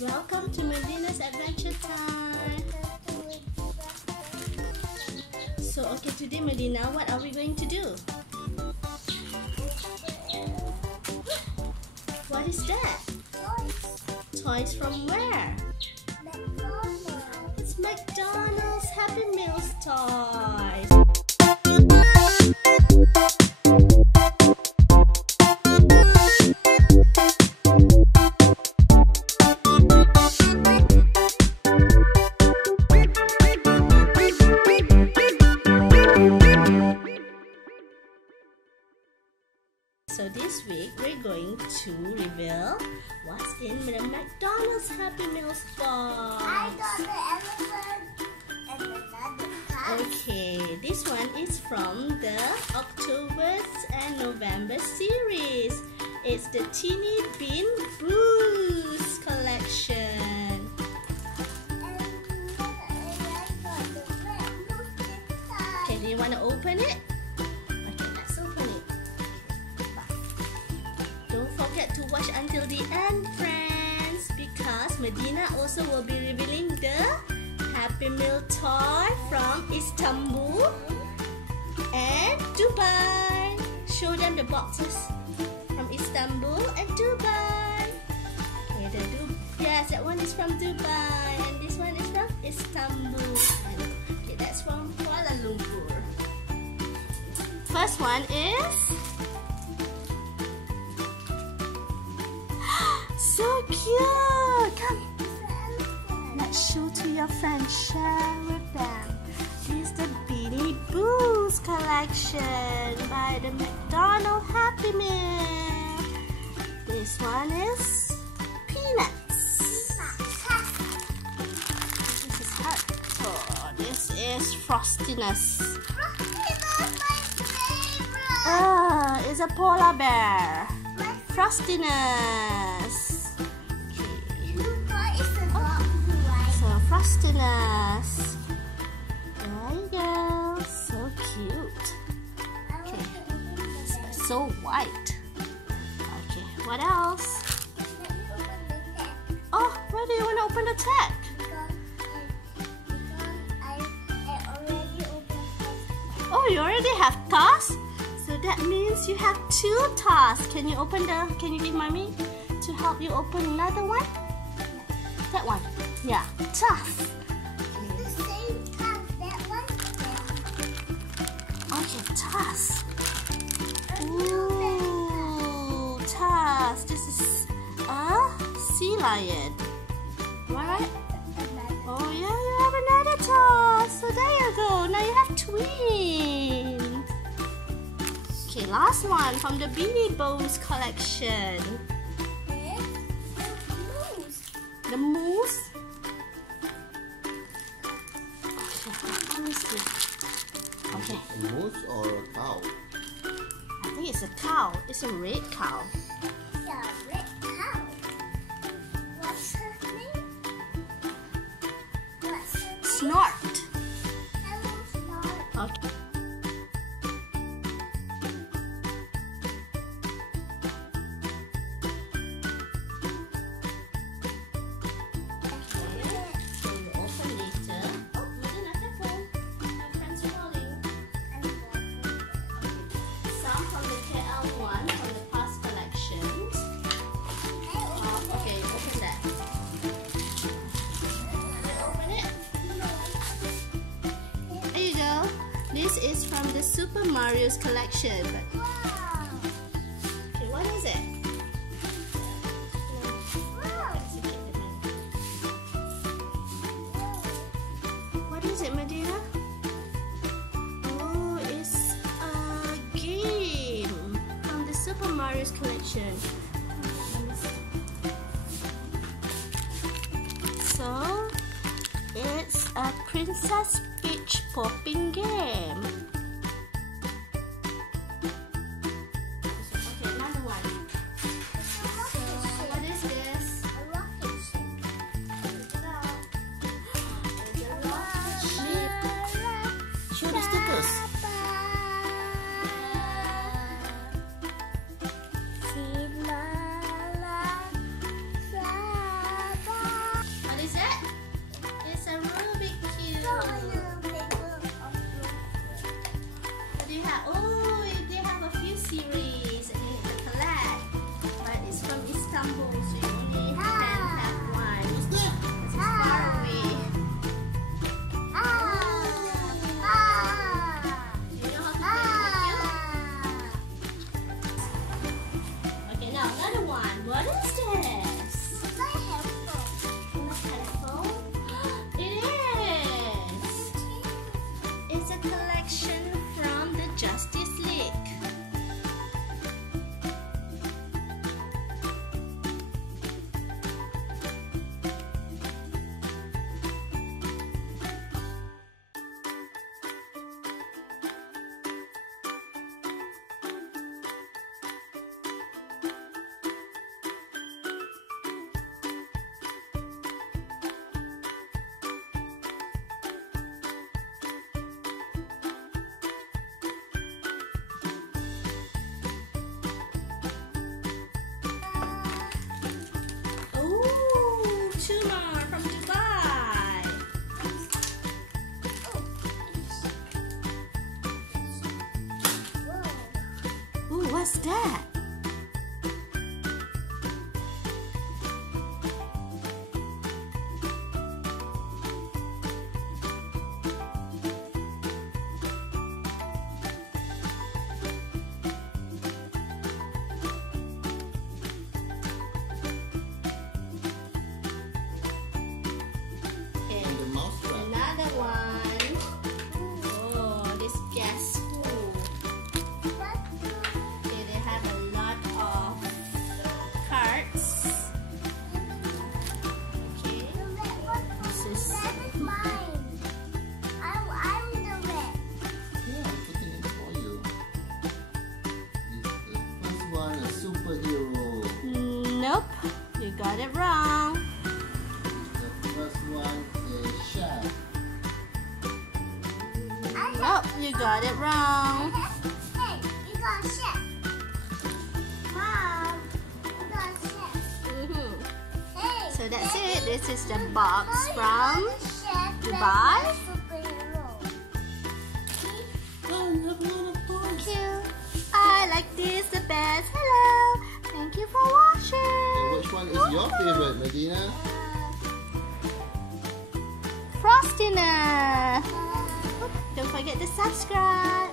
Welcome to Medina's Adventure Time. So, okay, today Medina, what are we going to do? What is that? Toys from where? It's McDonald's Happy Meals toys. So this week we're going to reveal what's in the McDonald's Happy Meals box. I got the elephant and another cat. Okay, this one is from the October and November series. It's the Teeny Beanie Boos collection. Okay, do you want to open it? To watch until the end, friends, because Medina also will be revealing the Happy Meal toy from Istanbul and Dubai. Show them the boxes from Istanbul and Dubai. Okay, yes, that one is from Dubai and this one is from Istanbul. And, okay, that's from Kuala Lumpur. First one is so cute! Come! Let's show to your friends. Share with them. This is the Beanie Boos collection by the McDonald's Happy Meal. This one is peanuts. This is hot. Oh, this is frostiness. Frostiness, my favorite. Ah, it's a polar bear. Frostiness. Frostiness. There you go. So cute. Okay. So white. Okay. What else? Oh, why do you want to open the tag? Oh, you already have toss? So that means you have 2 toss. Can you open the? Can you give mommy to help you open another one? That one. Yeah, tough. It's the same tough. That one's Okay, tough. Ooh, tough. This is a sea lion. Alright? Oh yeah, you have another toss. So there you go. Now you have twins. Okay, last one from the Beanie Boos collection. The moose. Okay. A moose or a cow? I think it's a cow. It's a red cow. a red cow. What's her name? Snort. Hello, Snort. Okay. This is from the Super Mario's collection. Wow. Okay, what is it? Wow. What is it, Medina? Oh, it's a game from the Super Mario's collection. So, it's a Princess Peach popping game. Okay, another one. So, what is this? A rocket ship. Check it out. It's a rocket ship. Show the stickers. See, la, la, la. that? And the mouse trap. Another one. Oh, this guess who? Okay, they have a lot of cards. Okay, this is That is mine. I'm the red. Yeah, I'm putting it for you. The first one is superhero. nope. You got it wrong. The first one is chef. Nope, you got it wrong. Hey, you got chef. Mom, you got chef. Mhm. Hey. So that's it. This is the box from chef. Dubai. Superhero. Oh, you have a lot of toys. Thank you. I like this the best. Hello. Thank you for watching. And which one is your favorite, Medina? Frostiness. Don't forget to subscribe.